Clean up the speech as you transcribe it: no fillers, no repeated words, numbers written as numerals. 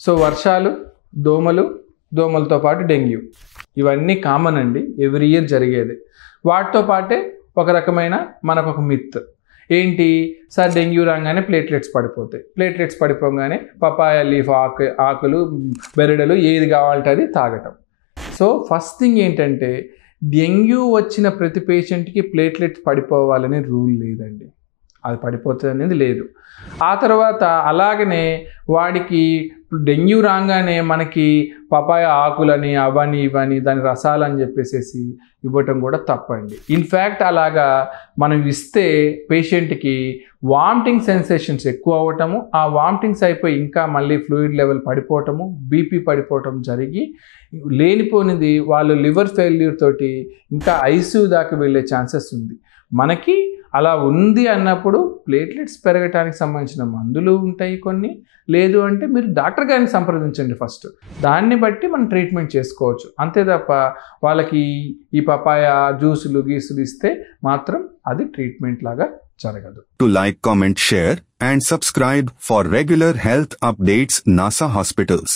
So వర్షాలు, దోమలతో పాటు dengue ఇవన్నీ కామన్ అండి, ఎవ్రీ ఇయర్ జరిగేది. వాటితో పాటే ఒక రకమైన మనకు ఒక మిత్ ఏంటి సార్, డెంగ్యూ రాగానే ప్లేట్లెట్స్ పడిపోతాయి. ప్లేట్లెట్స్ పడిపోగానే పపాయ లీఫ్ ఆకులు, బెరడులు ఏది కావాలంటే అది తాగటం. సో ఫస్ట్ థింగ్ ఏంటంటే, డెంగ్యూ వచ్చిన ప్రతి పేషెంట్కి ప్లేట్లెట్స్ పడిపోవాలని రూల్ లేదండి, అది పడిపోతుంది అనేది లేదు. ఆ తర్వాత అలాగనే వాడికి డెంగ్యూ రాగానే మనకి పపాయ ఆకులని అవని ఇవని దాని రసాలని చెప్పేసి ఇవ్వటం కూడా తప్పండి. ఇన్ఫ్యాక్ట్ అలాగా మనం ఇస్తే పేషెంట్కి వామిటింగ్ సెన్సేషన్స్ ఎక్కువ అవ్వటము, ఆ వామిటింగ్స్ అయిపోయి ఇంకా మళ్ళీ ఫ్లూయిడ్ లెవెల్ పడిపోవటము, బీపీ పడిపోవటం జరిగి లేనిపోనిది వాళ్ళు లివర్ ఫెయిల్యూర్ తోటి ఇంకా ఐసీయూ దాకా వెళ్ళే ఛాన్సెస్ ఉంది. మనకి అలా ఉంది అన్నప్పుడు ప్లేట్లెట్స్ పెరగటానికి సంబంధించిన మందులు ఉంటాయి కొన్ని, లేదు అంటే మీరు డాక్టర్ గారిని సంప్రదించండి ఫస్ట్, దాన్ని బట్టి మనం ట్రీట్మెంట్ చేసుకోవచ్చు. అంతే తప్ప వాళ్ళకి ఈ పపాయ జ్యూసులు గీసులు ఇస్తే మాత్రం అది ట్రీట్మెంట్ లాగా జరగదు. To like, comment, share and subscribe for regular health updates NASA Hospitals.